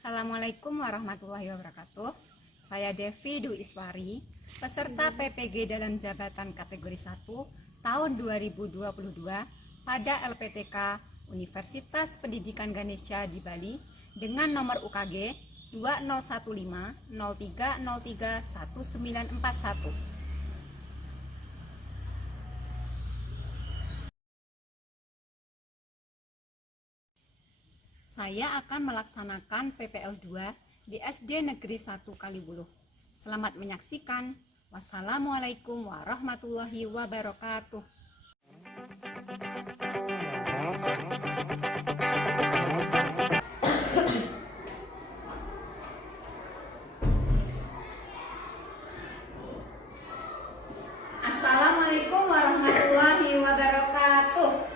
Assalamualaikum warahmatullahi wabarakatuh. Saya Devi Dwi Iswari, peserta PPG dalam jabatan kategori 1 tahun 2022 pada LPTK Universitas Pendidikan Ganesha di Bali dengan nomor UKG 201503031941. Saya akan melaksanakan PPL 2 di SD Negeri 1 Kaliwuluh. Selamat menyaksikan. Wassalamualaikum warahmatullahi wabarakatuh. Assalamualaikum warahmatullahi wabarakatuh.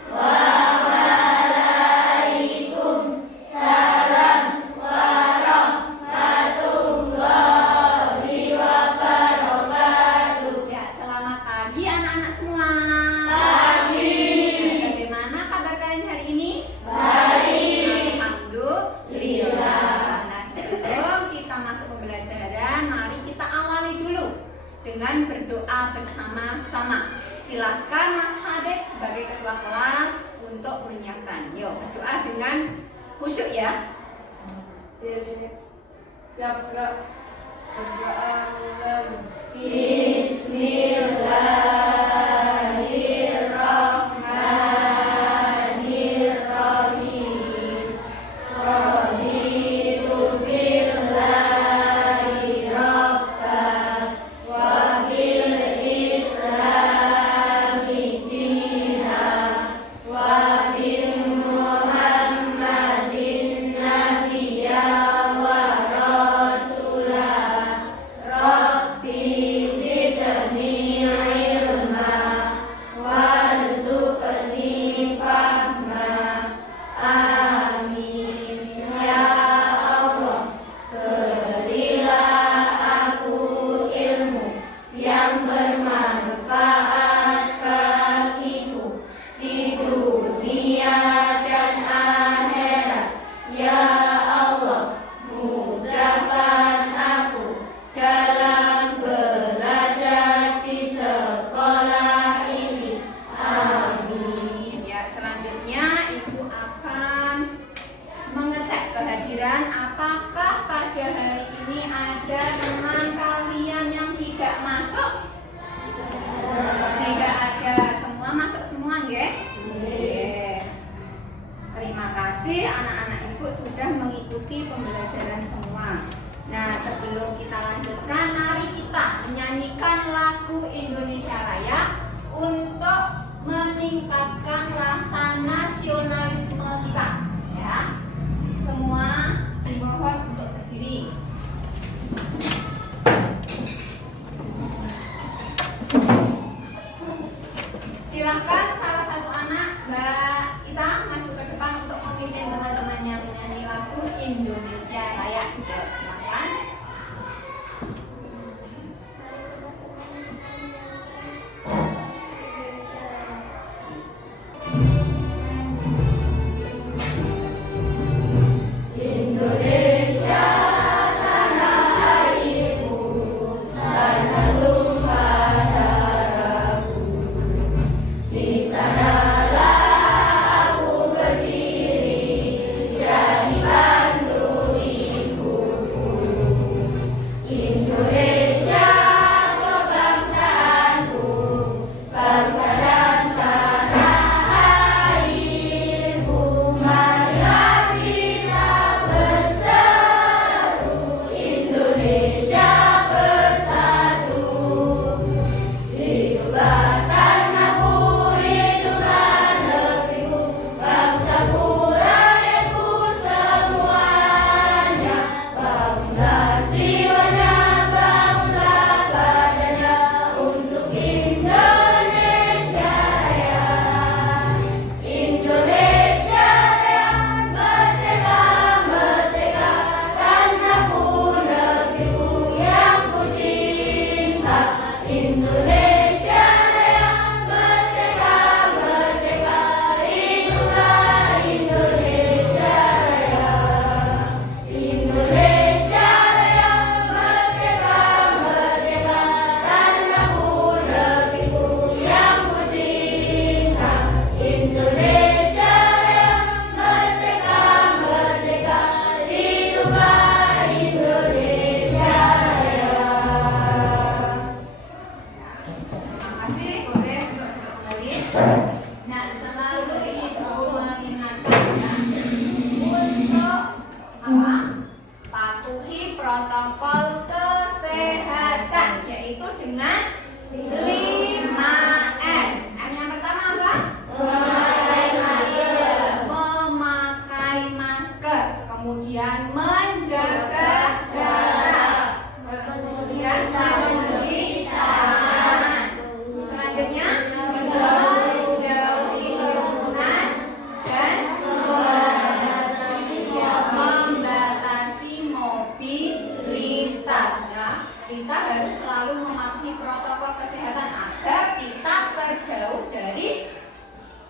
Dengan berdoa bersama-sama. Silahkan Mas Hadek sebagai ketua kelas untuk menyiapkan. Yuk, berdoa dengan khusyuk ya. Siap gerak. Berdoa mulai. Bismillahirrahmanirrahim. Raditu billahi rabban wa bil islami dinan wa bil muhammadin nabiyya wa rasulah. Rabbi zidni ilma warzuqni fahma. Amin ya Allah. Berilah aku ilmu yang bermanfaat bagiku di dunia dan akhirat. Ya Allah, mudahkan aku dalam belajar di sekolah ini. Amin. Ya, selanjutnya Ibu akan mengecek kehadiran. Apakah pada hari ini ada teman kalian yang tidak masuk? Tidak ada. Semua masuk semua, nggih? Nggih. Terima kasih anak-anak Ibu sudah mengikuti pembelajaran semua. Nah, sebelum kita lanjutkan, mari kita menyanyikan lagu Indonesia Raya untuk meningkatkan rasa nasionalisme kita. Ya, semua dimohon untuk berdiri. Silakan salah satu anak Mbak kita maju ke depan untuk memimpin teman-temannya menyanyi lagu Indonesia Raya. Yuk, silakan. Indonesia tanah airku, tanah tumpah darahku. Di sanalah aku berdiri, jadi bantu ibu. menjaga jarak. Kemudian mencuci tangan. Selanjutnya menjauhi kerumunan dan membatasi mobilitas. Ya, kita harus selalu mematuhi protokol kesehatan agar kita terjauh dari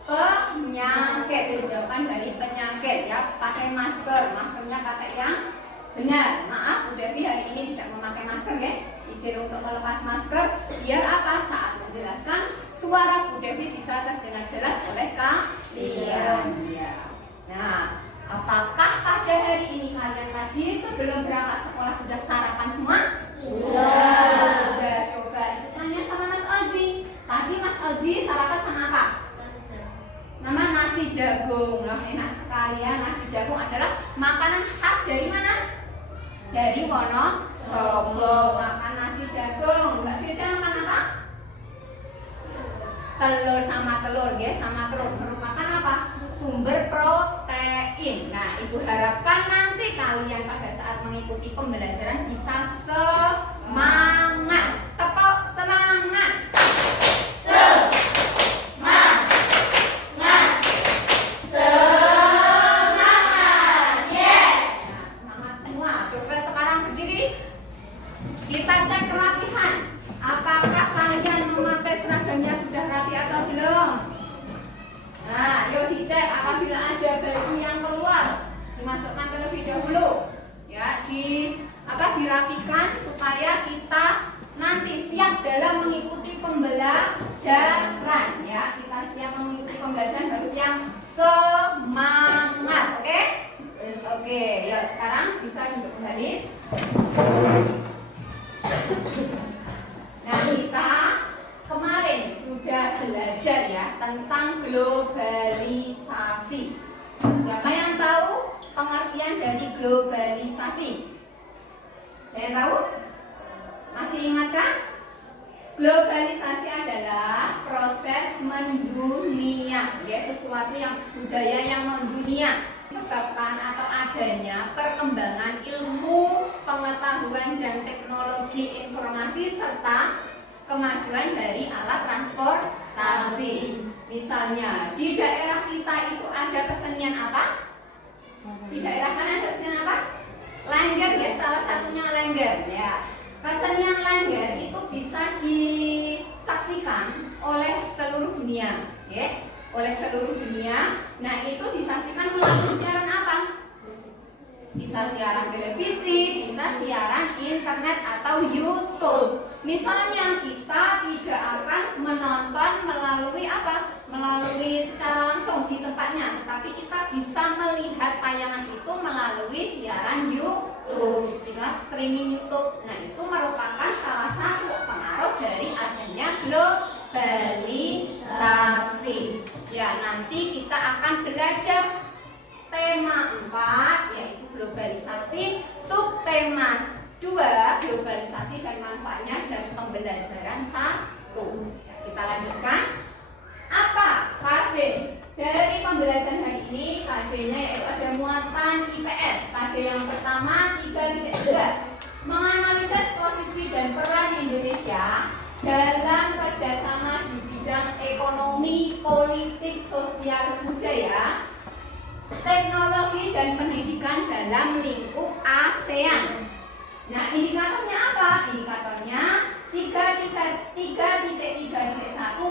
penyakit, dijauhkan dari penyakit. Ya, pakai masker, maskernya pakai yang benar. Maaf, Bu Devi hari ini tidak memakai masker ya. Izin untuk melepas masker biar apa? Saat menjelaskan suara Bu Devi bisa terdengar jelas oleh kalian. Ya. Nah, apakah pada hari ini kalian tadi sebelum berangkat sekolah sudah sarapan semua? Sudah. Coba itu tanya sama Mas Ozi. Tadi Mas Ozi sarapan sama apa? Nama nasi jagung. Nah, enak sekali ya. Nasi jagung adalah makanan khas dari mana? Dari Wonosobo. Makan nasi jagung. Mbak Firda makan apa? Telur sama telur, ya, sama telur merupakan apa? Sumber protein. Nah, Ibu harapkan nanti kalian pada saat mengikuti pembelajaran bisa semangat. Tepuk semangat. Kita cek kerapihan. Apakah kalian memakai seragamnya sudah rapi atau belum? Nah, yuk dicek. Apabila ada baju yang keluar, dimasukkan terlebih dahulu. Ya, dirapikan supaya kita nanti siap dalam mengikuti pembelajaran. Ya, kita siap mengikuti pembelajaran harus yang semangat. Oke? Oke, yuk sekarang bisa duduk kembali. Nah, kita kemarin sudah belajar ya tentang globalisasi. Siapa yang tahu pengertian dari globalisasi? Ada yang tahu? Masih ingatkah? Globalisasi adalah proses mendunia, ya, sesuatu yang budaya yang mendunia. Disebabkan atau adanya perkembangan ilmu, pengetahuan dan teknologi informasi serta kemajuan dari alat transportasi. Misalnya di daerah kita itu ada kesenian apa? Di daerah kan ada kesenian apa? Lengger, ya, salah satunya lengger, ya. Kesenian lengger itu bisa disaksikan oleh seluruh dunia, ya. Oleh seluruh dunia. Nah, itu disaksikan melalui siaran apa? Bisa siaran televisi, bisa siaran internet atau YouTube. Misalnya kita tidak akan menonton melalui apa? Melalui secara langsung di tempatnya, tapi kita bisa melihat tayangan itu melalui siaran YouTube, bila streaming YouTube. Nah, itu merupakan salah satu pengaruh dari adanya globalisasi. Ya, nanti kita akan belajar tema 4 yaitu globalisasi, subtema 2 globalisasi dan manfaatnya dan pembelajaran 1. Ya, kita lanjutkan. Apa KD dari pembelajaran hari ini? KD-nya yaitu ada muatan IPS. KD yang pertama 3.3 menganalisis posisi dan peran Indonesia dalam kerjasama di bidang ekonomi, politik, sosial, budaya, teknologi dan pendidikan dalam lingkup ASEAN. Nah, indikatornya apa? Indikatornya 3.3.1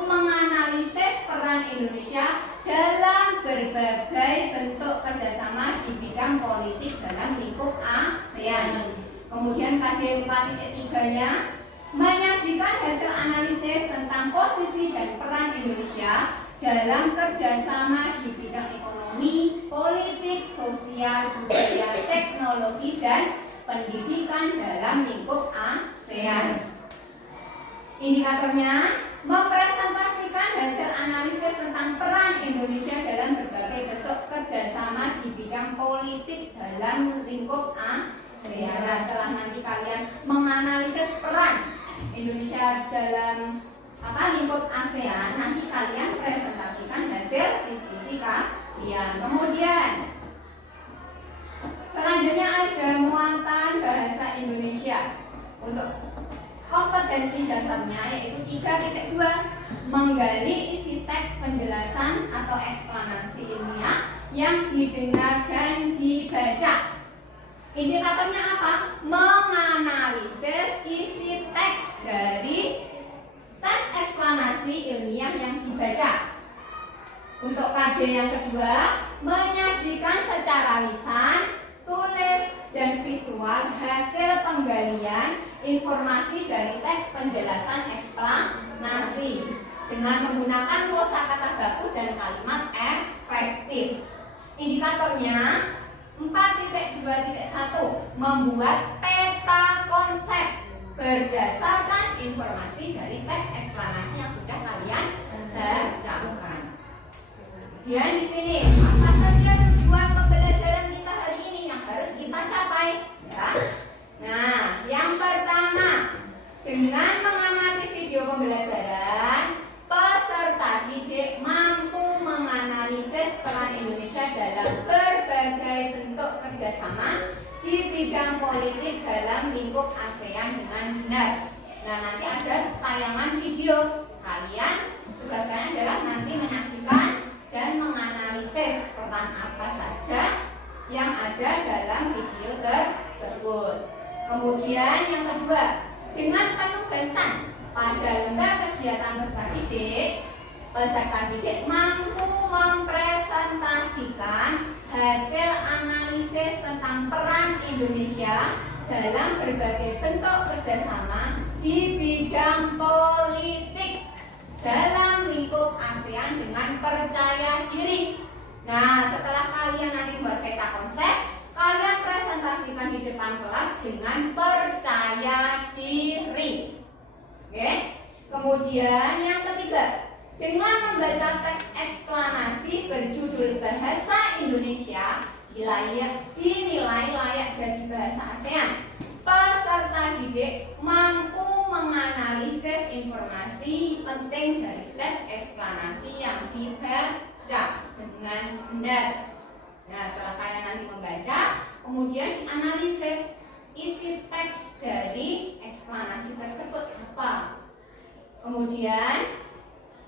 menganalisis peran Indonesia dalam berbagai bentuk kerjasama di bidang politik dalam lingkup ASEAN. Kemudian KD 4.3-nya menyajikan hasil analisis tentang posisi dan peran Indonesia dalam kerjasama di bidang ekonomi, politik, sosial, budaya, teknologi, dan pendidikan dalam lingkup ASEAN. Indikatornya mempresentasikan hasil analisis tentang peran Indonesia dalam berbagai bentuk kerjasama di bidang politik dalam lingkup ASEAN. Nah, setelah nanti kalian menganalisis peran Indonesia dalam lingkup ASEAN, nanti kalian presentasikan hasil diskusi kalian. Kemudian selanjutnya Selanjutnya ada muatan bahasa Indonesia. Untuk kompetensi dasarnya yaitu 3.2, menggali isi teks penjelasan atau eksplanasi ilmiah yang didengar dan dibaca. Indikatornya apa? Menganalisis isi teks dari teks eksplanasi ilmiah yang dibaca. Untuk KD yang kedua, menyajikan secara lisan, tulis, dan visual hasil penggalian informasi dari teks penjelasan eksplanasi dengan menggunakan kosakata baku dan kalimat efektif. Indikatornya 4.2.1, membuat peta konsep berdasarkan informasi dari teks eksplanasi yang sudah kalian bacakan. Dan di sini apa saja tujuan pembelajaran kita hari ini yang harus kita capai? Ya. Nah, yang pertama, dengan mengamati video pembelajaran, peserta didik mampu menganalisis peran Indonesia dalam berbagai bentuk kerjasama di bidang politik dalam lingkup ASEAN dengan benar. Nah, nanti ada tayangan video. Kalian tugas kalian adalah nanti menyaksikan dan menganalisis peran apa saja yang ada dalam video tersebut. Kemudian yang kedua, dengan penugasan pada lembar kegiatan peserta didik mampu mempresentasikan hasil analisis tentang peran Indonesia dalam berbagai bentuk kerjasama di bidang politik dalam lingkup ASEAN dengan percaya diri. Nah, setelah kalian nanti buat peta konsep, kalian presentasikan di depan kelas dengan percaya diri. Oke? Kemudian yang ketiga, dengan membaca teks eksplanasi berjudul Bahasa Indonesia dinilai layak jadi bahasa ASEAN. Peserta didik mampu menganalisis informasi penting dari teks eksplanasi yang dibaca dengan benar. Nah, setelah kalian nanti membaca, kemudian dianalisis isi teks dari eksplanasi tersebut apa. Kemudian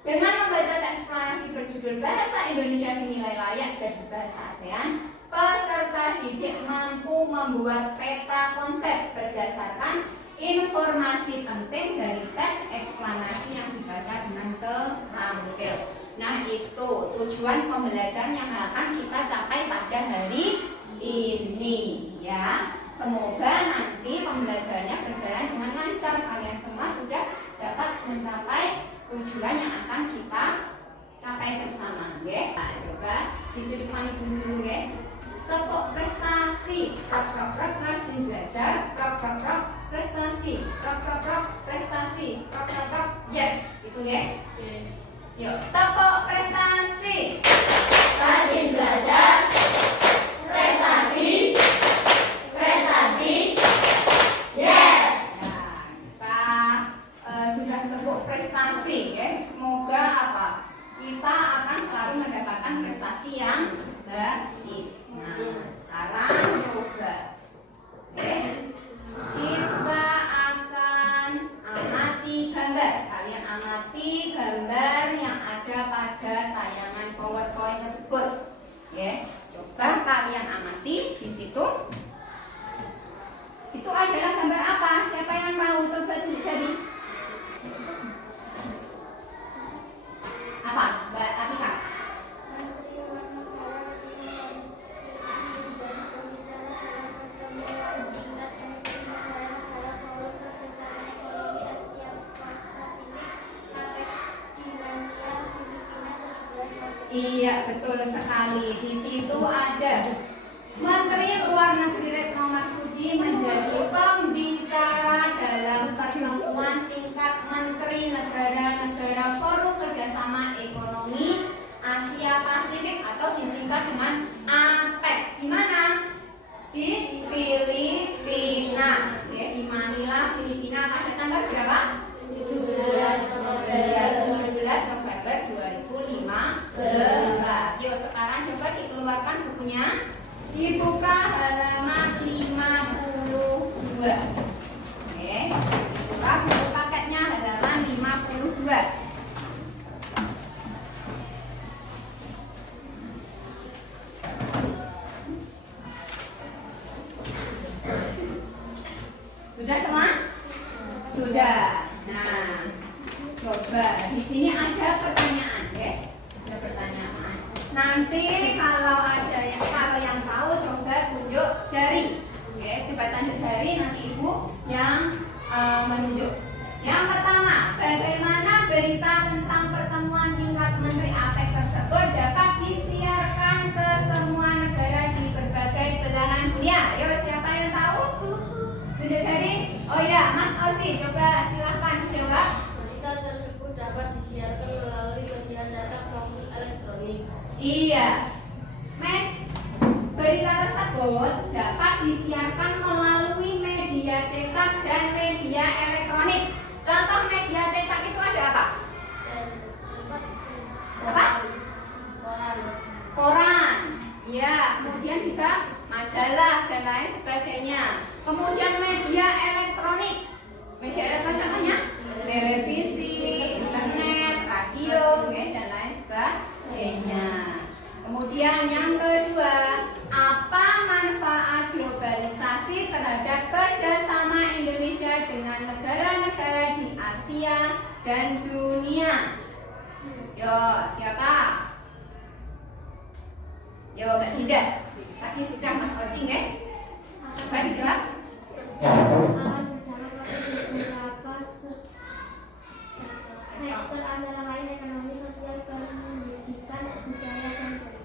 dengan membaca teks eksplanasi berjudul Bahasa Indonesia dinilai layak jadi bahasa ASEAN, peserta didik mampu membuat peta konsep berdasarkan informasi penting dari teks eksplanasi yang dibaca dengan terampil. Nah, itu tujuan pembelajaran yang akan kita capai pada hari ini, ya. Semoga nanti pembelajarannya berjalan dengan lancar. Kalian semua sudah dapat mencapai tujuan yang akan kita capai bersama, ya. Nah, coba dituduhkan dulu, ya. Tepuk prestasi, prok rajin belajar, prok prestasi, prok prestasi, prok yes, itu ya. Yuk, tepuk prestasi, rajin belajar, prestasi, yes. Nah, kita sudah tepuk prestasi, ya. Semoga apa? Kita akan selalu mendapatkan prestasi yang baik. Nah, sekarang coba, kita akan amati gambar. Kalian amati gambar yang ada pada tayangan PowerPoint tersebut. Coba kalian amati di situ. Itu adalah gambar apa? Siapa yang tahu? Coba tulis jadi. Apa? Mbak Atika? Iya, betul sekali. Di situ ada Menteri Luar Negeri Retno Marsudi menjadi pembicara dalam pertemuan tingkat Menteri Negara-Negara Forum Kerjasama Ekonomi Asia Pasifik atau disingkat dengan APEC. Di mana? Di Filipina. Di Manila, Filipina. Pada tanggal berapa? 17 November 2015. Yuk, sekarang coba dikeluarkan bukunya. Dibuka halaman 52. Oke, dibuka buku paketnya halaman 52. Sudah semua? Sudah. Nah, coba di sini ada pertanyaan, ya. Ada pertanyaan. Nanti kalau yang tahu coba tunjuk jari. Oke, coba tunjuk jari, nanti Ibu yang menunjuk. Yang pertama, bagaimana berita tentang pertemuan tingkat Menteri APEC tersebut dapat disiarkan ke semua negara di berbagai belahan dunia? Yo, siapa yang tahu? Tunjuk jari. Oh ya, Mas Ozi, coba silahkan jawab. Berita tersebut dapat disiarkan melalui media cetak maupun elektronik. Iya. Berita tersebut dapat disiarkan melalui media cetak dan media elektronik. Contoh media cetak itu ada apa? Apa? Koran. Ya, kemudian bisa majalah dan lain sebagainya. Kemudian media elektronik. Media elektronik contohnya televisi, internet, radio, dan lain sebagainya. Kemudian yang kedua, apa manfaat globalisasi terhadap kerjasama Indonesia dengan negara-negara di Asia dan dunia? Yo, siapa? Yo, Mbak Dinda. Tadi sudah Mas Ozi, ya? Coba dijawab. Sektor antara lain ekonomi, sosial, pendidikan, budaya, dan politik.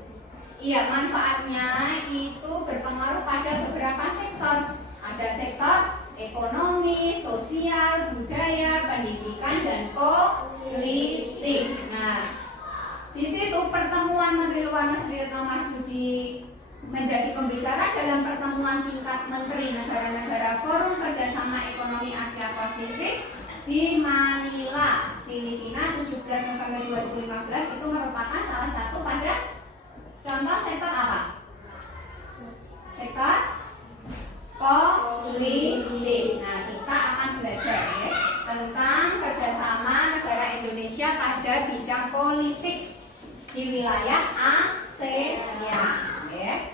Iya, manfaatnya itu berpengaruh pada beberapa sektor. Ada sektor ekonomi, sosial, budaya, pendidikan, dan politik. Nah, di situ pertemuan Menteri Luar Negeri Retno Marsudi menjadi pembicara dalam pertemuan tingkat menteri negara-negara Forum Kerjasama Ekonomi Asia Pasifik di Manila, Filipina 17 November 2015 itu merupakan salah satu pada contoh sektor apa? Sektor politik. Nah, kita akan belajar ya, tentang kerjasama negara Indonesia pada bidang politik di wilayah ASEAN. Ya.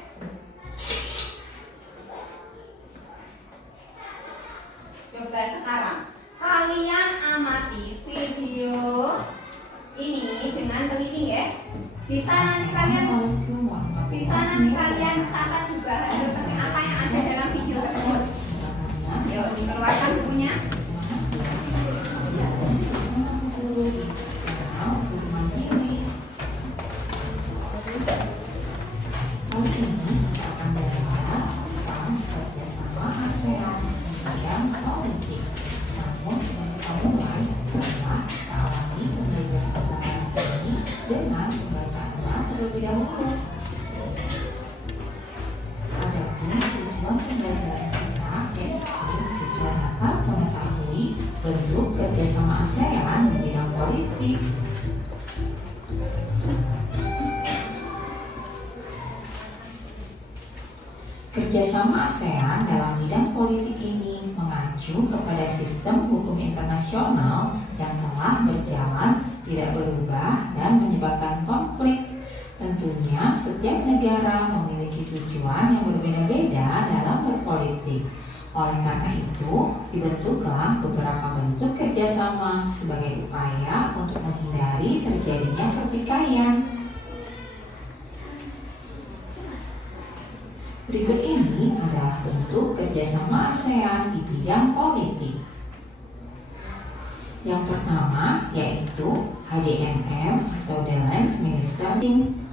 Coba sekarang kalian amati video ini dengan teliti ya. Bisa nanti kalian catat juga hal penting apa yang ada dalam video tersebut. Yuk, dikeluarkan bukunya. Dengan pembacaan terlebih dahulu. Adapun tujuan pembelajaran kita yaitu siswa dapat mengetahui bentuk kerjasama ASEAN di bidang politik. Kerjasama ASEAN dalam bidang politik ini mengacu kepada sistem hukum internasional yang telah berjalan, tidak berubah, dan menyebabkan konflik. Tentunya setiap negara memiliki tujuan yang berbeda-beda dalam berpolitik. Oleh karena itu, dibentuklah beberapa bentuk kerjasama sebagai upaya untuk menghindari terjadinya pertikaian. Berikut ini adalah bentuk kerjasama ASEAN di bidang politik. Yang pertama yaitu HDMM atau The Lens Minister Meeting.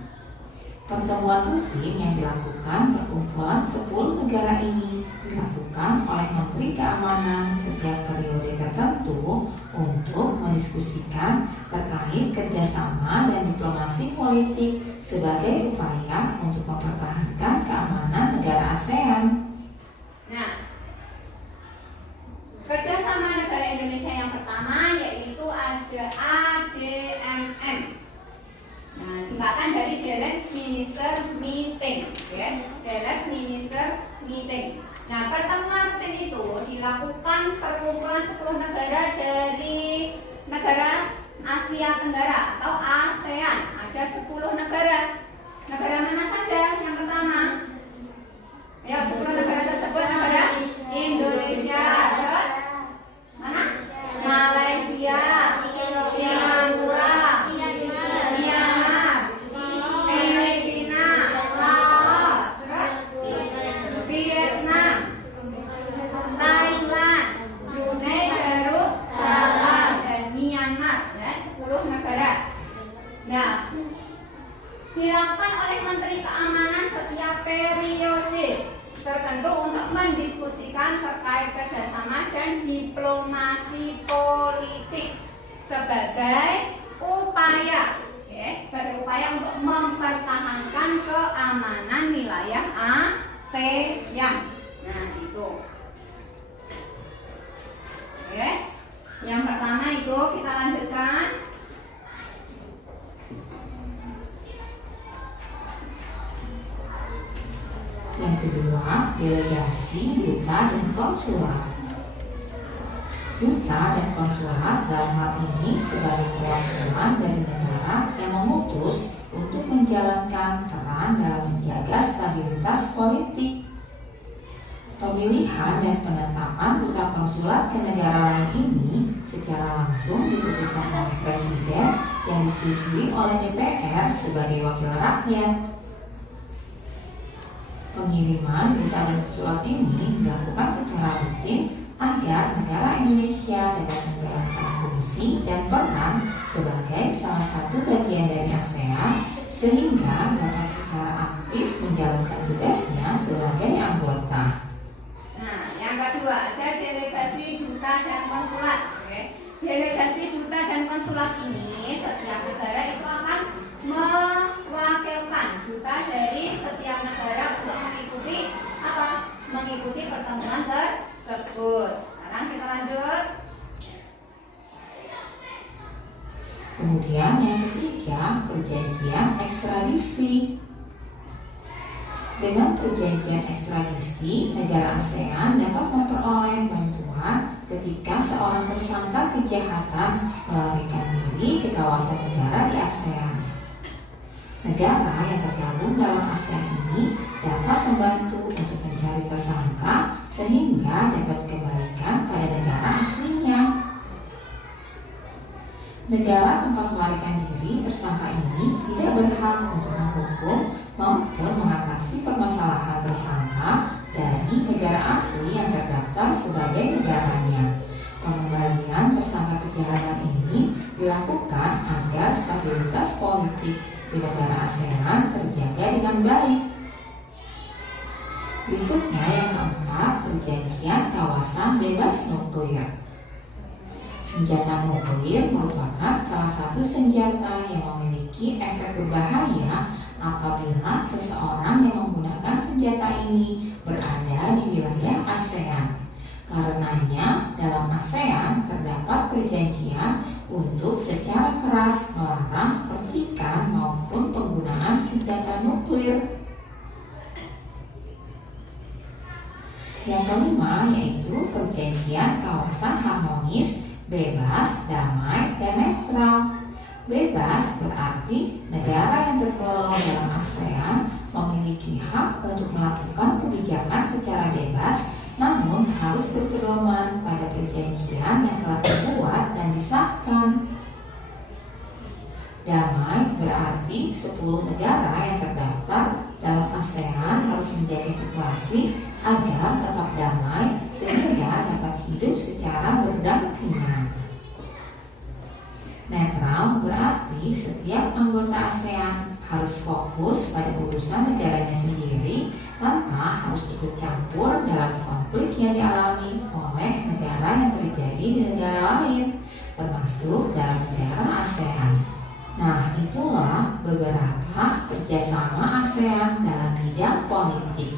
Pertemuan rutin yang dilakukan perkumpulan 10 negara ini dilakukan oleh Menteri Keamanan setiap periode tertentu untuk mendiskusikan terkait kerjasama dan diplomasi politik sebagai upaya untuk mempertahankan keamanan negara ASEAN. Nah, kerjasama negara Indonesia yang pertama yaitu ada ADMM. Nah, singkatan dari The Lens Minister Meeting, ya. The Lens pertemuan rutin itu dilakukan perkumpulan 10 negara dari negara Asia Tenggara atau ASEAN. Ada 10 negara. Negara mana saja? Yang pertama, ya 10 negara tersebut negara Indonesia, terus mana? Malaysia, Singapura, Myanmar, Filipina, Laos, terus Vietnam, Thailand, Brunei Darussalam, dan Myanmar, ya 10 negara. Nah, dilakukan oleh Menteri Keamanan setiap periode tertentu untuk mendiskusikan terkait kerjasama dan diplomasi politik sebagai upaya, sebagai upaya untuk mempertahankan keamanan wilayah ASEAN. Nah, itu. Oke. Yang pertama itu kita lanjutkan. Yang kedua, delegasi, duta, dan konsulat. Duta dan konsulat dalam hal ini sebagai perwakilan dari negara yang memutus untuk menjalankan peran dalam menjaga stabilitas politik. Pemilihan dan penetapan duta konsulat ke negara lain ini secara langsung diputuskan oleh Presiden yang disetujui oleh DPR sebagai wakil rakyat. Pengiriman duta dan konsulat ini dilakukan secara rutin agar negara Indonesia dapat menjalankan fungsi dan peran sebagai salah satu bagian dari ASEAN sehingga dapat secara aktif menjalankan tugasnya sebagai anggota. Nah, yang kedua ada delegasi duta dan konsulat. Delegasi duta dan konsulat ini setiap negara itu akan mewakilkan duta dari setiap negara untuk mengikuti apa? Mengikuti pertemuan tersebut. Sekarang kita lanjut. Kemudian yang ketiga, perjanjian ekstradisi. Dengan perjanjian ekstradisi, negara ASEAN dapat memperoleh bantuan ketika seorang tersangka kejahatan melarikan diri ke kawasan negara di ASEAN. Negara yang tergabung dalam ASEAN ini dapat membantu untuk mencari tersangka sehingga dapat dikembalikan pada negara aslinya. Negara tempat melarikan diri tersangka ini tidak berhak untuk menghukum maupun mengatasi permasalahan tersangka dari negara asli yang terdaftar sebagai negaranya. Pengembalian tersangka kejahatan ini dilakukan agar stabilitas politik di negara ASEAN terjaga dengan baik. Berikutnya yang keempat, perjanjian kawasan bebas nuklir. Senjata nuklir merupakan salah satu senjata yang memiliki efek berbahaya apabila seseorang yang menggunakan senjata ini berada di wilayah ASEAN. Karenanya, dalam ASEAN terdapat perjanjian untuk secara keras melarang percikan maupun penggunaan senjata nuklir. Yang kelima yaitu perjanjian kawasan harmonis, bebas, damai, dan netral. Bebas berarti negara yang tergolong dalam ASEAN memiliki hak untuk melakukan kebijakan secara bebas, namun harus berpedoman pada perjanjian yang telah dibuat dan disahkan. Damai berarti 10 negara yang terdaftar dalam ASEAN harus menjaga situasi agar tetap damai sehingga dapat hidup secara berdampingan. Netral berarti setiap anggota ASEAN harus fokus pada urusan negaranya sendiri tanpa harus ikut campur dalam konflik yang dialami oleh negara yang terjadi di negara lain, termasuk dalam negara ASEAN. Nah, itulah beberapa kerjasama ASEAN dalam bidang politik.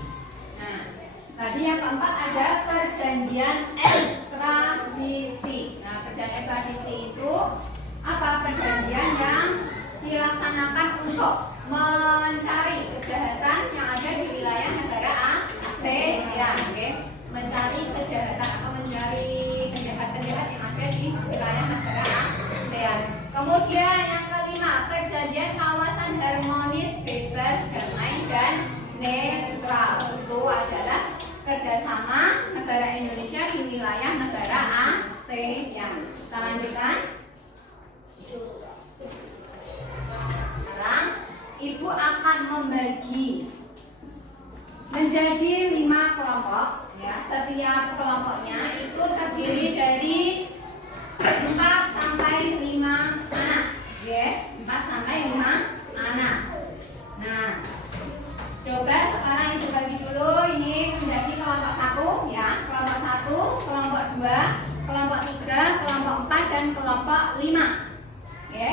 Nah, tadi yang keempat ada perjanjian ekstradisi. Nah, perjanjian ekstradisi itu apa? Perjanjian yang dilaksanakan untuk mencari kejahatan yang ada di wilayah negara ASEAN, kerjasama negara Indonesia di wilayah negara ASEAN. Kita lanjutkan. Sekarang Ibu akan membagi menjadi 5 kelompok. Ya, setiap kelompoknya itu terdiri dari 4 sampai 5 anak. Ya, 4 sampai 5 anak. Nah, coba sekarang Ibu bagi dulu ini menjadi kelompok 1 ya, kelompok 1, kelompok 2, kelompok 3, kelompok 4 dan kelompok 5. Oke.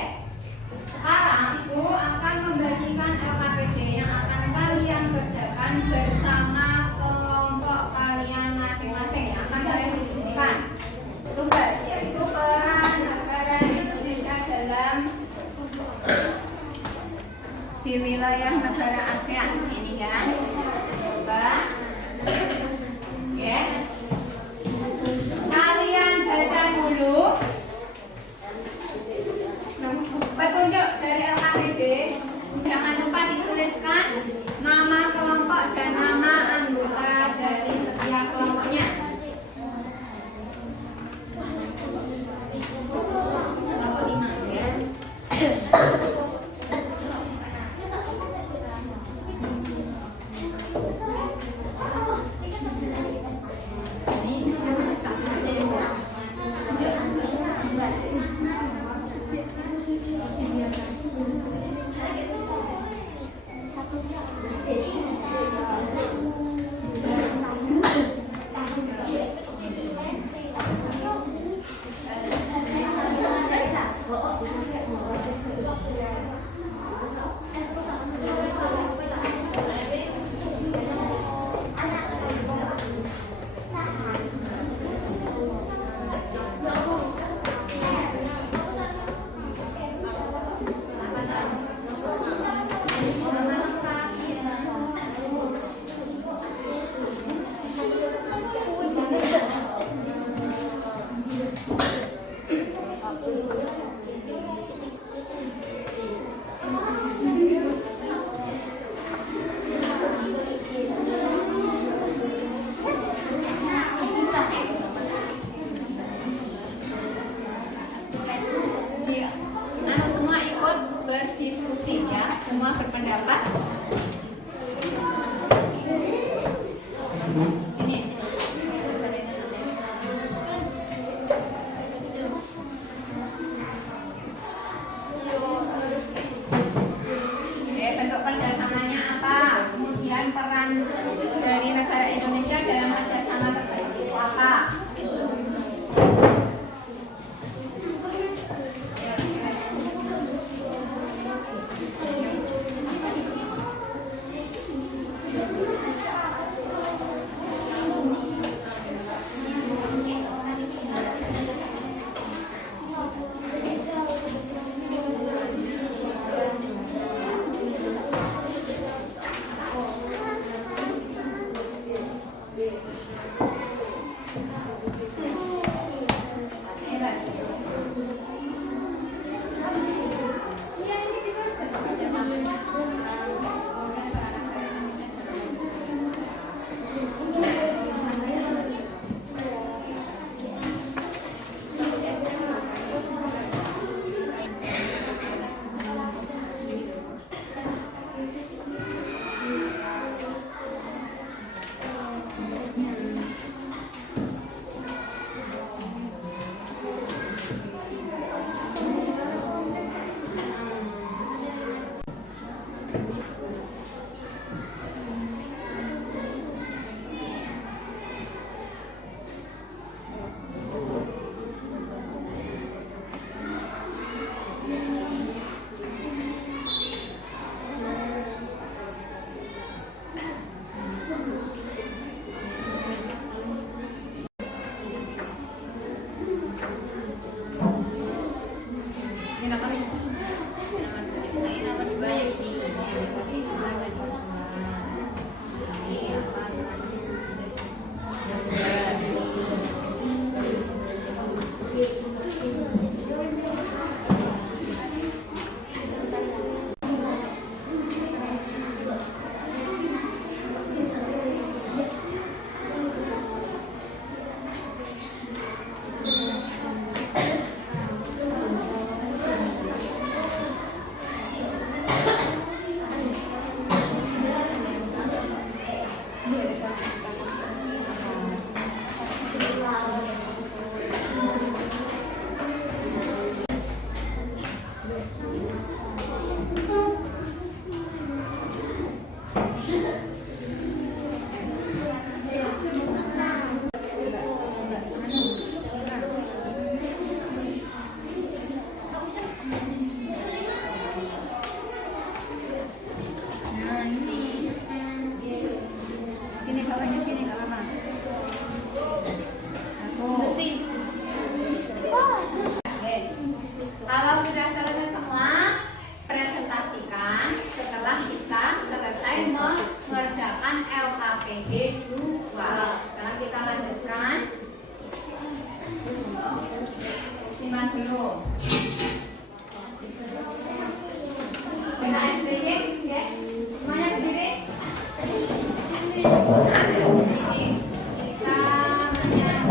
Sekarang Ibu akan membagikan LKPD yang akan kalian kerjakan bersama kelompok kalian masing-masing yang akan kalian diskusikan. Tugas yaitu peran negara Indonesia dalam di wilayah negara ASEAN ini kan. Coba ya, kalian baca dulu petunjuk dari LKPD. Jangan lupa dituliskan nama kelompok dan nama anggota dari setiap kelompoknya. Kelompok 5 ya. Semua ikut berdiskusi ya, semua berpendapat. Ini oke, bentuk kerjasamanya apa? Kemudian peran dari negara Indonesia dalam kerjasama tersebut itu apa?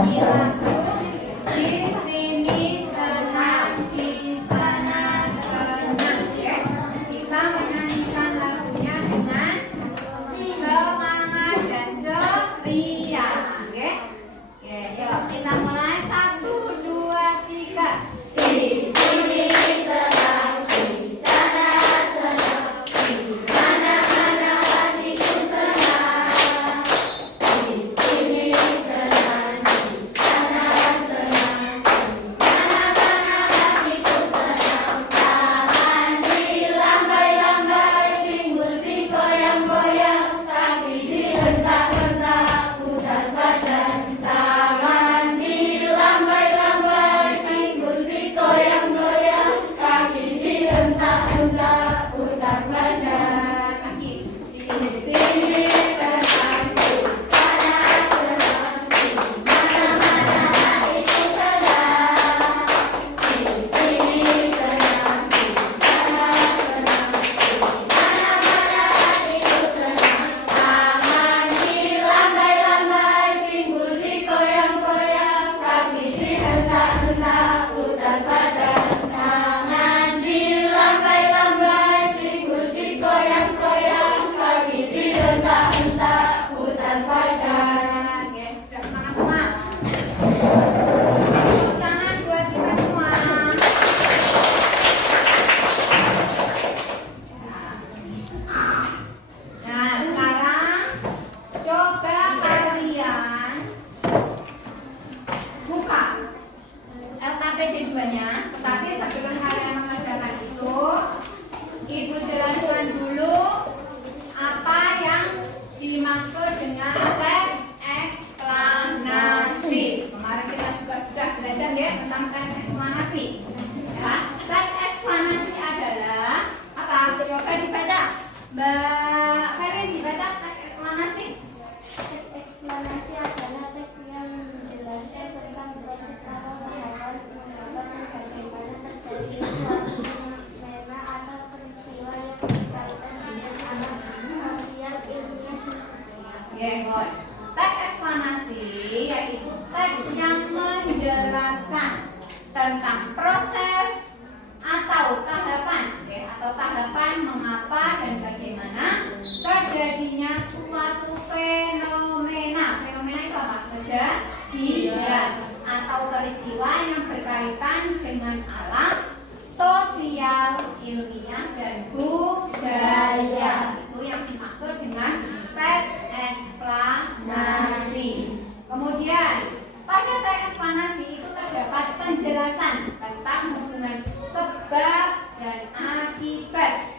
nyanyi lagu di sini senang, di sana senang, ya. Kita menyanyikan lagunya dengan semangat dan ceria, ya. Oke, yuk kita mulai 1, 2, 3. Di sini senang, di sana senang, di mana-mana hatiku senang. Di sini senang, di sana senang, di mana-mana hatiku senang. Tangan dilambai-lambai, pinggul digoyang-goyang, kaki dihentak-hentak, putar badan. Tangan dilambai-lambai, pinggul digoyang-goyang, kaki dihentak-hentak, putar badan. Kaki di sini senang, di sana senang, di mana-mana hatiku senang. Di sini senang, di sana senang, di mana-mana hatiku senang. Tangan dilambai-lambai, pinggul digoyang-goyang, kaki dihentak-hentak, putar badan. Tangan dilambai-lambai, pinggul digoyang-goyang, kaki dihentak-hentak, putar badan. Oke, sudah semangat semua. Tepuk tangan buat kita semua. Nah, sekarang coba kalian buka LKPD 2-nya, tetapi sebelum kalian mengerjakan itu, Ibu jelaskan dulu apa yang dimaksud dengan teks eksplanasi. Kemarin kita juga sudah belajar ya tentang teks eksplanasi. Ya, teks eksplanasi adalah apa? Coba dibaca. Mbak Felin, dibaca teks eksplanasi. Eksplanasi adalah teks yang menjelaskan tentang proses awal tahapan menggambarkan bagaimana terjadi suatu fenomena atau peristiwa yang berkaitan dengan alam sosial ilmiah. Oke, good. Teks eksplanasi yaitu teks yang menjelaskan tentang proses atau tahapan, atau tahapan mengapa dan bagaimana terjadinya suatu fenomena. Fenomena itu apa? Kejadian atau peristiwa yang berkaitan dengan alam, sosial, ilmiah, dan budaya. Itu yang dimaksud dengan teks eksplanasi. Kemudian pada teks eksplanasi itu terdapat penjelasan tentang hubungan sebab dan akibat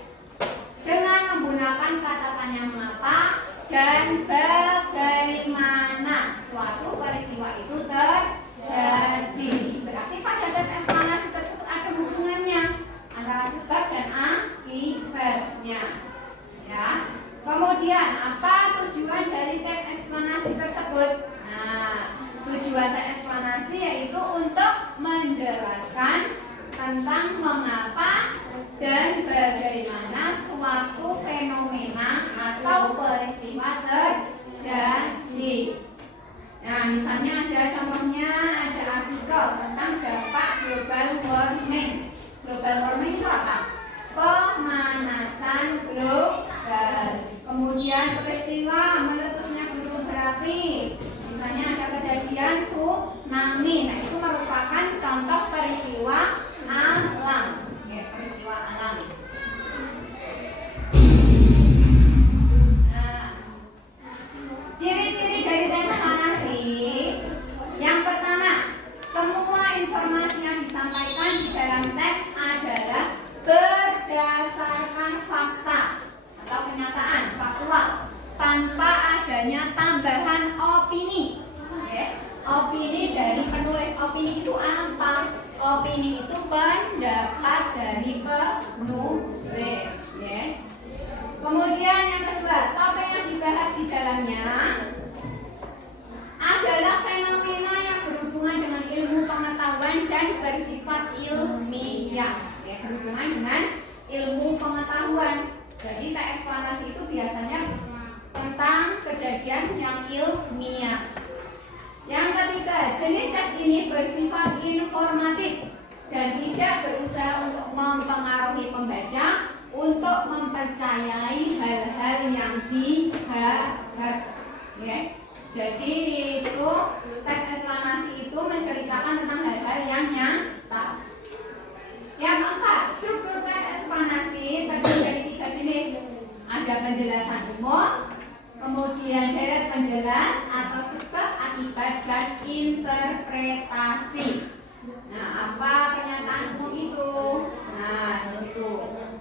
dengan menggunakan kata tanya mengapa dan bagaimana suatu peristiwa itu terjadi. Berarti pada teks eksplanasi tersebut ada hubungannya antara sebab dan akibatnya. Ya. Kemudian apa tujuan dari teks eksplanasi tersebut? Nah, tujuan teks eksplanasi yaitu untuk menjelaskan tentang mengapa dan bagaimana suatu fenomena atau peristiwa terjadi. Nah, misalnya ada contohnya, ada artikel tentang dampak global warming. Global warming itu apa? Pemanasan global. Kemudian peristiwa meletusnya gunung berapi. Misalnya ada kejadian tsunami. Nah, itu merupakan contoh peristiwa alam. Ya, peristiwa alam. Nah, ciri-ciri dari teks eksplanasi. Yang pertama, semua informasi yang disampaikan di dalam teks adalah berdasarkan fakta atau kenyataan faktual tanpa adanya tambahan opini. Opini dari penulis. Opini itu apa? Opini itu pendapat dari penulis. Kemudian yang kedua, topik yang dibahas di dalamnya adalah fenomena yang berhubungan dengan ilmu pengetahuan dan bersifat ilmiah. Berhubungan dengan ilmu pengetahuan. Jadi teks eksplanasi itu biasanya tentang kejadian yang ilmiah. Yang ketiga, Jenis tes ini bersifat informatif dan tidak berusaha untuk mempengaruhi pembaca untuk mempercayai hal-hal yang dibahas. Ya. Jadi itu teks eksplanasi itu menceritakan tentang hal-hal yang nyata. Yang keempat, struktur teks eksplanasi terdiri dari 3 jenis. Ada penjelasan umum, kemudian deret penjelas atau sebab akibat dan interpretasi. Nah, apa pernyataan umum itu? Nah, di situ.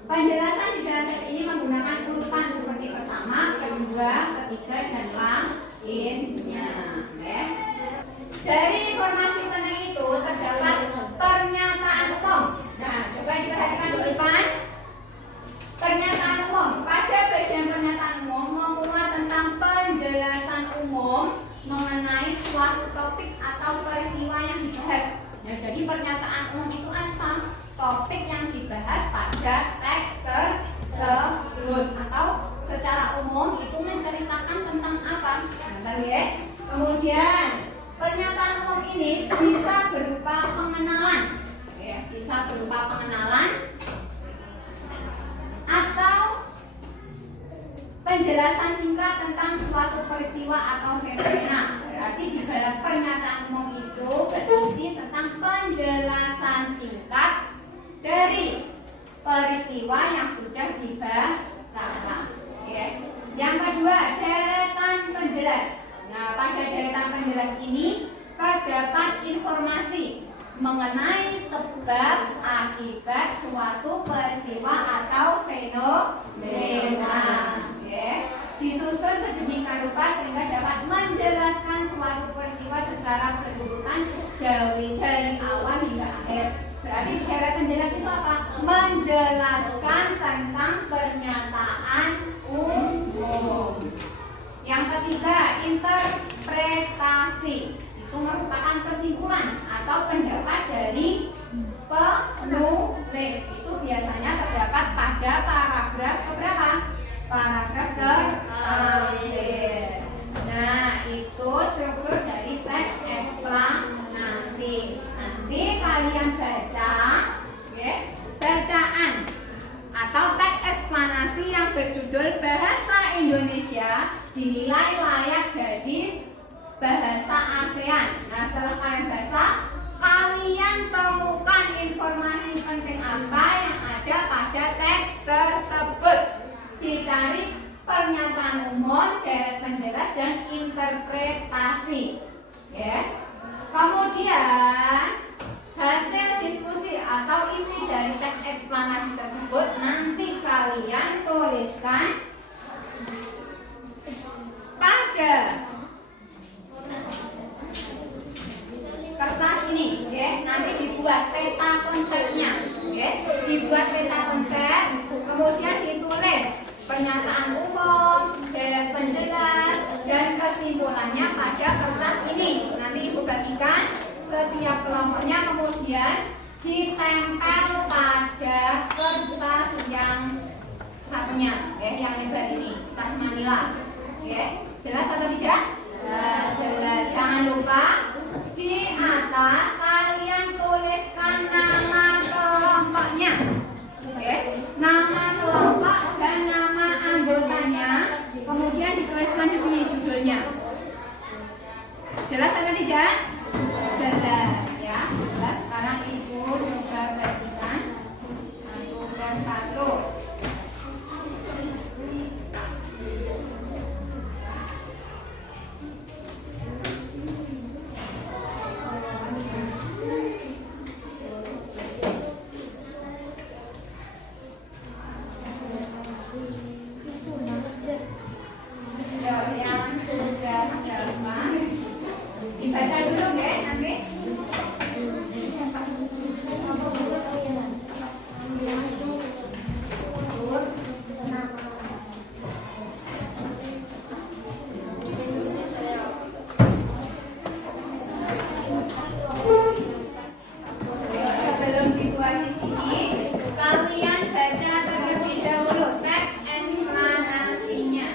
Penjelasan di dalam teks ini menggunakan urutan seperti pertama, kedua, ketiga, dan lainnya. Okay. Dari informasi penting itu terdapat pernyataan umum. Nah, coba diperhatikan dulu Ivan. Pernyataan umum. Pada bagian pernyataan umum memuat tentang penjelasan umum mengenai suatu topik atau peristiwa yang dibahas. Nah, jadi pernyataan umum itu apa? Topik yang dibahas pada teks tersebut atau secara umum itu menceritakan tentang apa? Bentar ya. Kemudian pernyataan umum ini bisa berupa pengenalan, ya, bisa berupa pengenalan atau penjelasan singkat tentang suatu peristiwa atau fenomena. Berarti di dalam pernyataan umum itu berisi tentang penjelasan singkat dari peristiwa yang sudah dibacakan. Okay. Yang kedua, deretan penjelas. Nah, pada deretan penjelas ini terdapat informasi mengenai sebab akibat suatu peristiwa atau fenomena. Okay. Disusun sedemikian rupa sehingga dapat menjelaskan suatu peristiwa secara berurutan dari awal hingga akhir. Berarti di deretan penjelas itu apa? Menjelaskan tentang pernyataan umum. Yang ketiga, interpretasi. Itu merupakan kesimpulan atau pendapat dari penulis. Itu biasanya terdapat pada paragraf keberapa? Paragraf terakhir. Nah, itu struktur dari teks eksplanasi. Nanti kalian baca, ya, bacaan atau teks eksplanasi yang berjudul Bahasa Indonesia dinilai layak jadi bahasa ASEAN. Nah, setelah kalian baca, kalian temukan informasi penting apa yang ada pada teks tersebut. Dicari pernyataan umum, deret penjelas, dan interpretasi. Ya. Kemudian hasil diskusi atau isi dari teks eksplanasi tersebut nanti kalian tuliskan pada kertas ini, oke? Nanti dibuat peta konsepnya, oke? Dibuat peta konsep, kemudian ditulis pernyataan umum, deret penjelas, dan kesimpulannya pada kertas ini. Nanti ibu bagikan setiap kelompoknya, kemudian ditempel pada kertas yang satunya, ya, yang lebar ini, kertas manila, ya. Jelas atau tidak? Jelas. Jangan lupa di atas kalian tuliskan nama kelompoknya, oke? Nama kelompok dan nama anggotanya, kemudian dituliskan di sini judulnya. Jelas atau tidak? Jelas, ya. Jelas. Sekarang ibu coba bagikan satu per satu. Yang sudah dapat dibaca dulu ya nanti. Sebelum dibuat di sini, kalian baca terlebih dahulu teks eksplanasinya.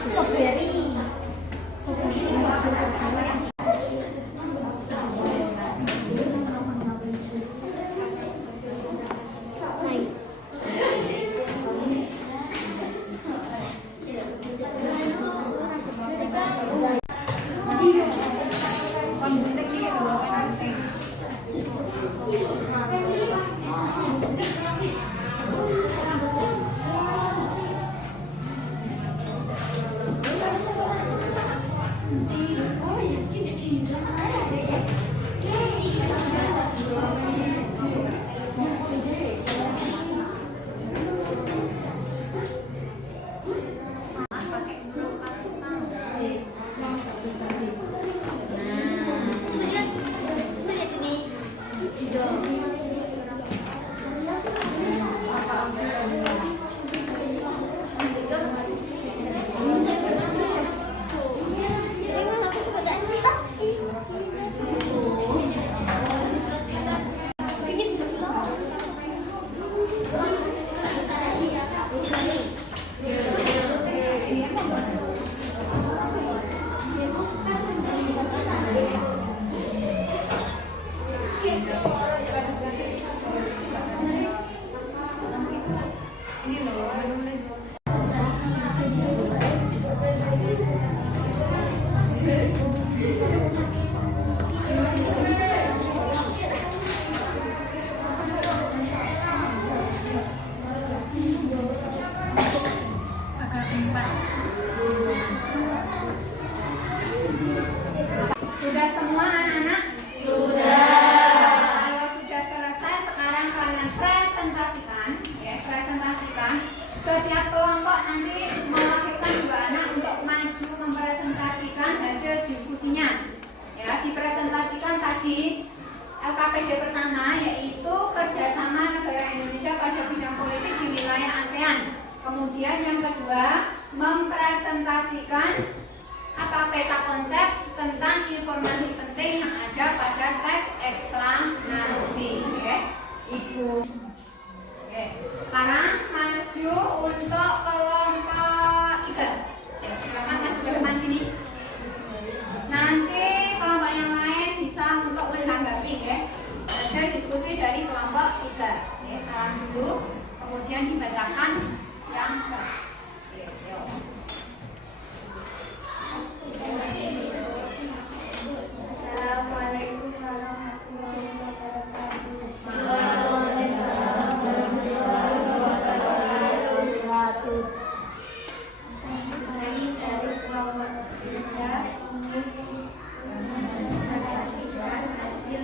Strawberry. Sudah semua anak-anak? Sudah. Kalau sudah selesai, sekarang kalian presentasikan. Setiap kelompok nanti mewakilkan 2 anak untuk maju mempresentasikan hasil diskusinya. Ya, dipresentasikan tadi LKPD pertama yaitu kerjasama negara Indonesia pada bidang politik di wilayah ASEAN. Kemudian yang kedua mempresentasikan peta konsep tentang informasi penting yang ada pada teks eksklamasi. Ibu. Sekarang maju untuk kelompok 3. Silakan maju ke depan sini. Nanti kelompok yang lain bisa untuk menanggapi hasil diskusi dari kelompok 3. Salam dulu, kemudian dibacakan yang Assalamualaikum warahmatullahi wabarakatuh. Kami dari kelompok 3 ingin mempresentasikan hasil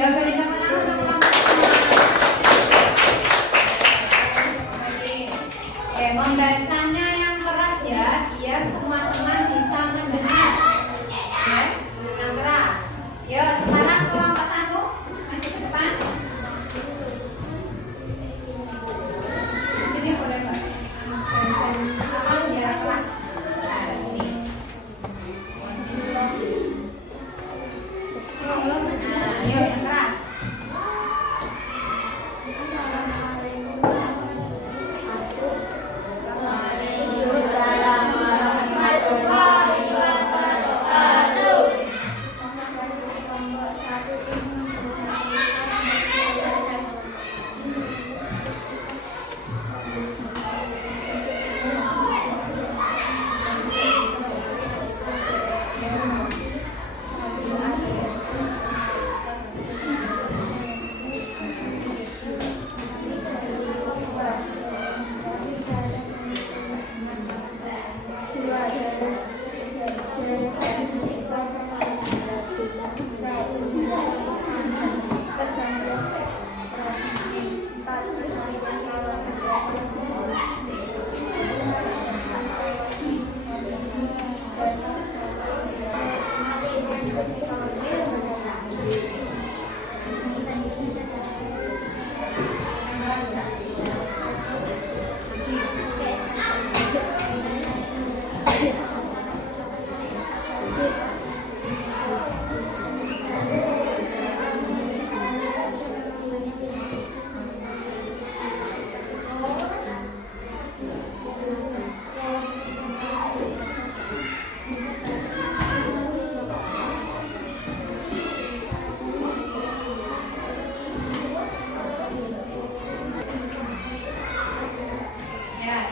Ya, beri tepuk tangan untuk kelompok. Oke, membacanya yang keras ya, biar semua teman bisa mendengar. Ya, yang keras. Ya, sekarang kelompok 1 maju ke depan. Di sini boleh Pak. Apa biar keras? Nah, di sini. Nah, yuk yang keras.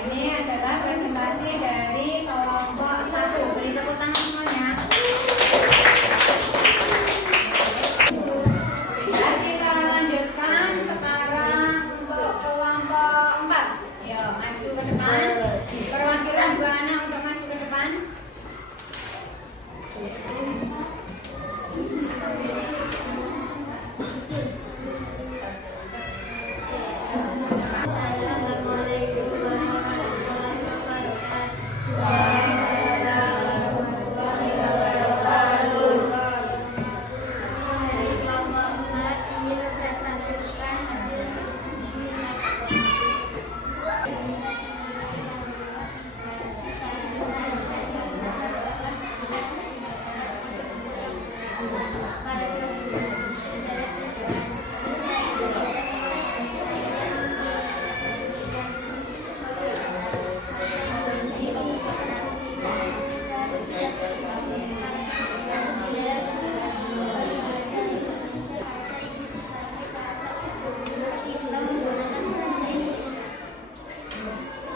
Ini adalah presentasi dari kelompok 1. Beri tepuk tangan semuanya. Dan kita lanjutkan sekarang untuk kelompok 4. Yuk, maju ke depan. Perwakilan Bu Ana untuk maju ke depan.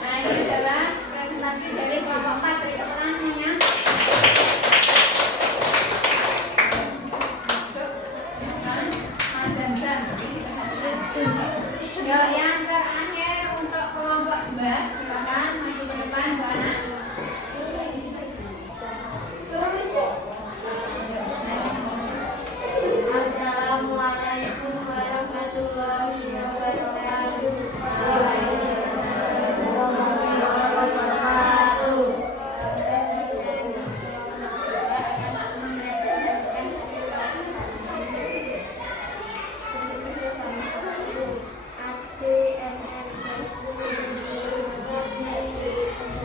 Nah, ini adalah presentasi dari kelompok 4. Beri tepuk tangan semuanya. Mas Zanzan. Yuk, yang terakhir untuk kelompok 2, silakan maju ke depan Bu Ana. Assalamualaikum warahmatullahi wabarakatuh.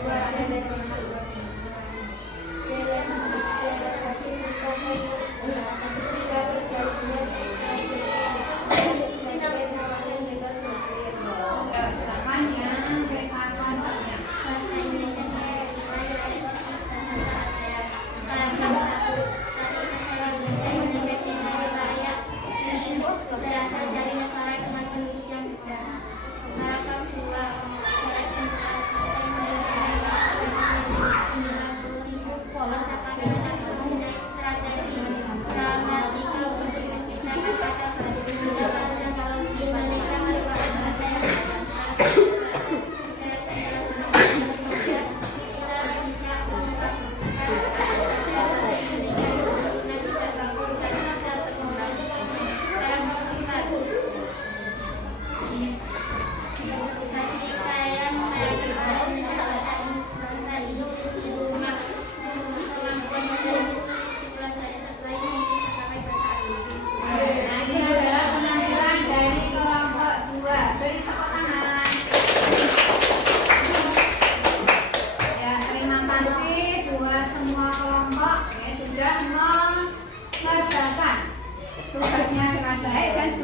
Waalaikumsalam.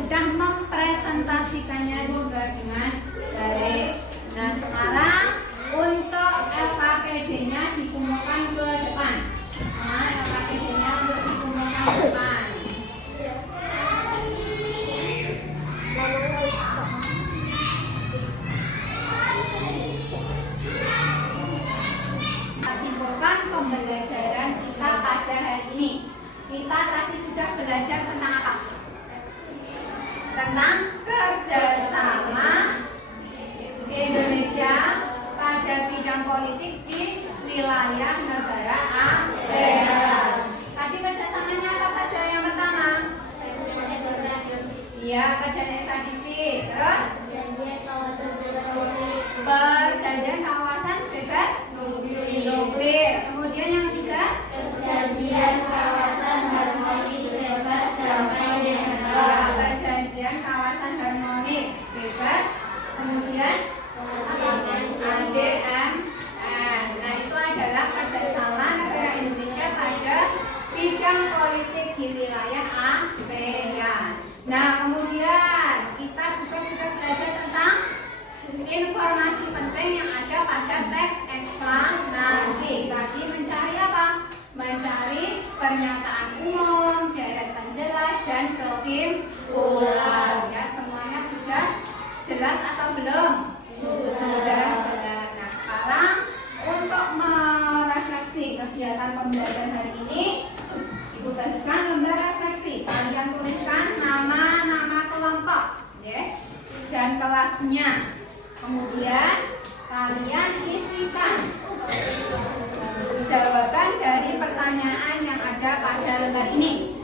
sudah mempresentasikannya juga dengan baik. Nah, sekarang untuk LKPD-nya dikumpulkan ke depan. Nah, LKPD-nya untuk dikumpulkan ke depan. Kita simpulkan pembelajaran kita pada hari ini. Kita tadi sudah belajar tentang apa? Tentang kerjasama Indonesia pada bidang politik di wilayah negara ASEAN. Tadi kerjasamanya apa saja? Yang pertama, ya, perjanjian ekstradisi. Terus perjanjian kawasan bebas nuklir. Kemudian yang ketiga, perjanjian kawasan harmonis bebas damai dan aman. perjanjian kawasan harmonis bebas. Kemudian ADMN. Nah, itu adalah kerjasama negara Indonesia pada bidang politik di wilayah ASEAN. Nah, kemudian kita juga sudah belajar tentang informasi penting yang ada pada teks eksplanasi. Tadi mencari apa? Mencari pernyataan umum, deret penjelas, dan kesimpulan. Ya, semuanya sudah jelas atau belum? Sudah jelas. Nah, sekarang untuk merefleksi kegiatan pembelajaran hari ini, Ibu bagikan lembar refleksi. Kalian tuliskan nama-nama kelompok, ya, dan kelasnya. Kemudian kalian isikan jawaban dari pertanyaan yang ada pada lembar ini.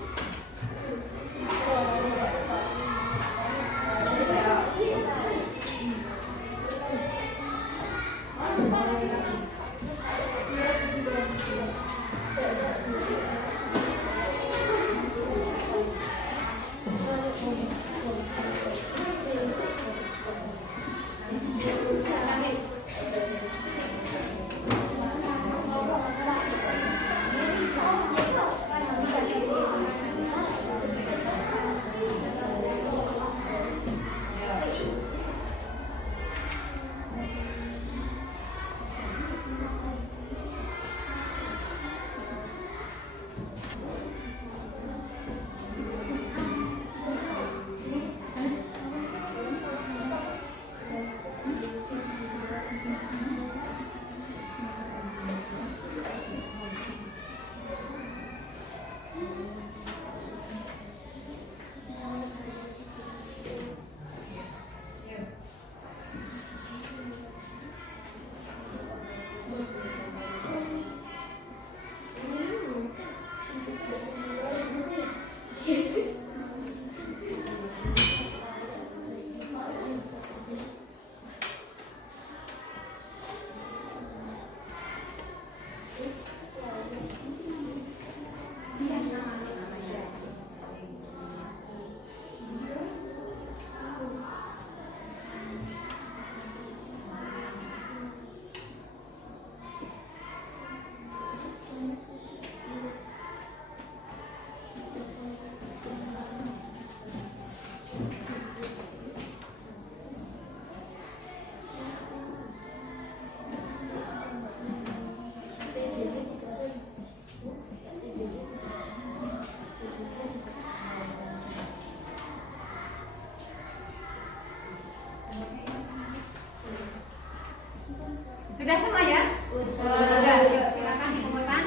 Sudah semua ya? Sudah. Yuk, silakan dikumpulkan.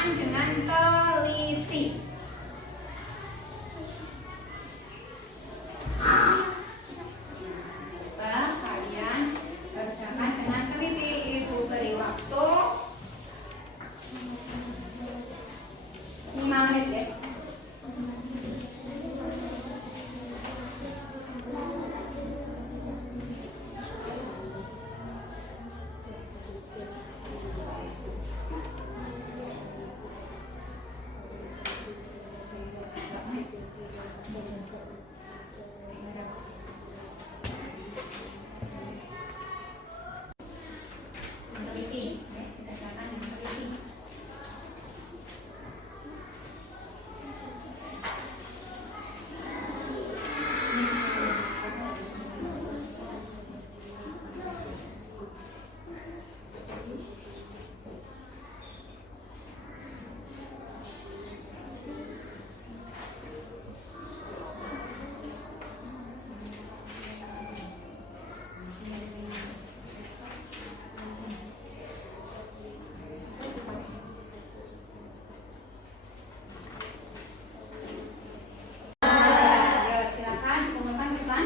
Silakan dengan teliti. Coba kalian kerjakan dengan teliti. Ibu beri waktu 5 menit ya. Teliti, ya, kerjakan dengan teliti. Ya, silakan dikumpulkan ke depan.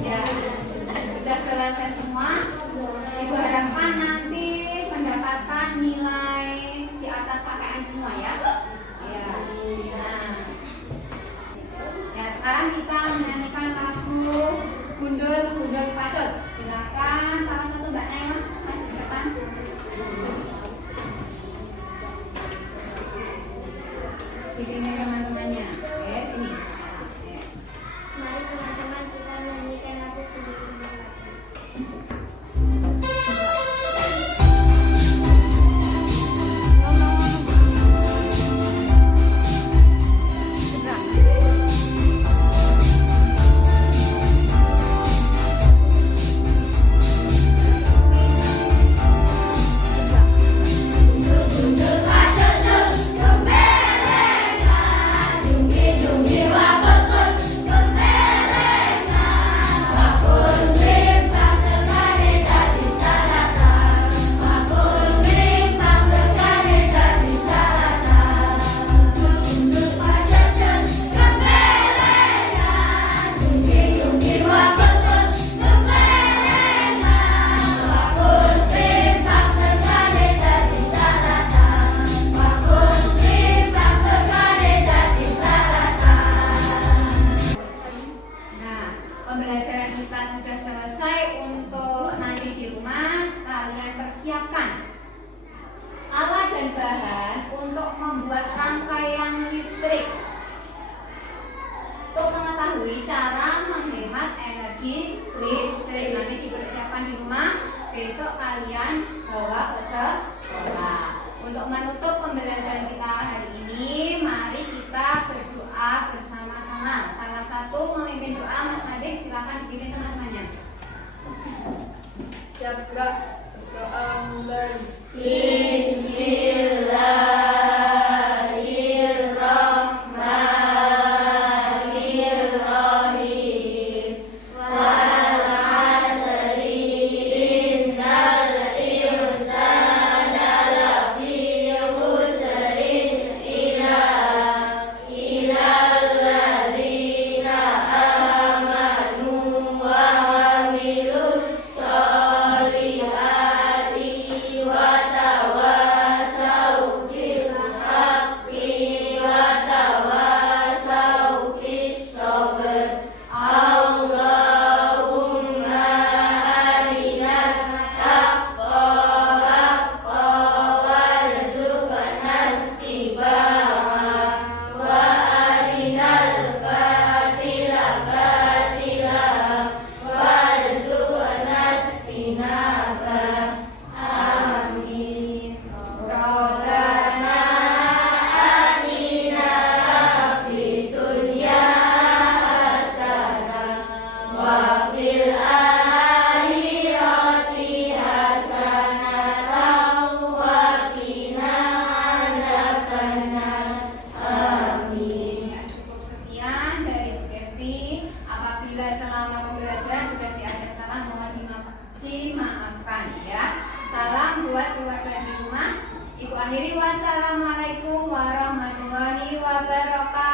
Ya, sudah selesai semua. Ibu harapkan nanti mendapatkan nilai di atas KKM semua ya. Ya. Nah. Ya, sekarang kita menyanyikan lagu Gundul Gundul Pacut. Silakan salah satu Mbak Naima maju ke depan. Bimbing teman-temannya. Oke, sini. Oke. Mari teman-teman kita menyanyikan lagu Gundul-Gundul Pacut. Nah, pembelajaran kita sudah selesai. Untuk nanti di rumah kalian persiapkan alat dan bahan untuk membuat rangkaian listrik. Untuk mengetahui cara menghemat energi listrik, nanti dipersiapkan di rumah. Besok kalian bawa ke sekolah. Untuk menutup pembelajaran kita hari ini, mari kita berdoa bersama-sama. Salah satu memimpin doa, Mas Adik, silakan dipimpin sama temannya. Siap gerak, berdoa mulai. Bismillahirrahmanirrahim. Wal 'asri innal insana lafi khusrin ilal ladzina amanu wa 'amilus sholihat akhiri, wassalamualaikum warahmatullahi wabarakatuh.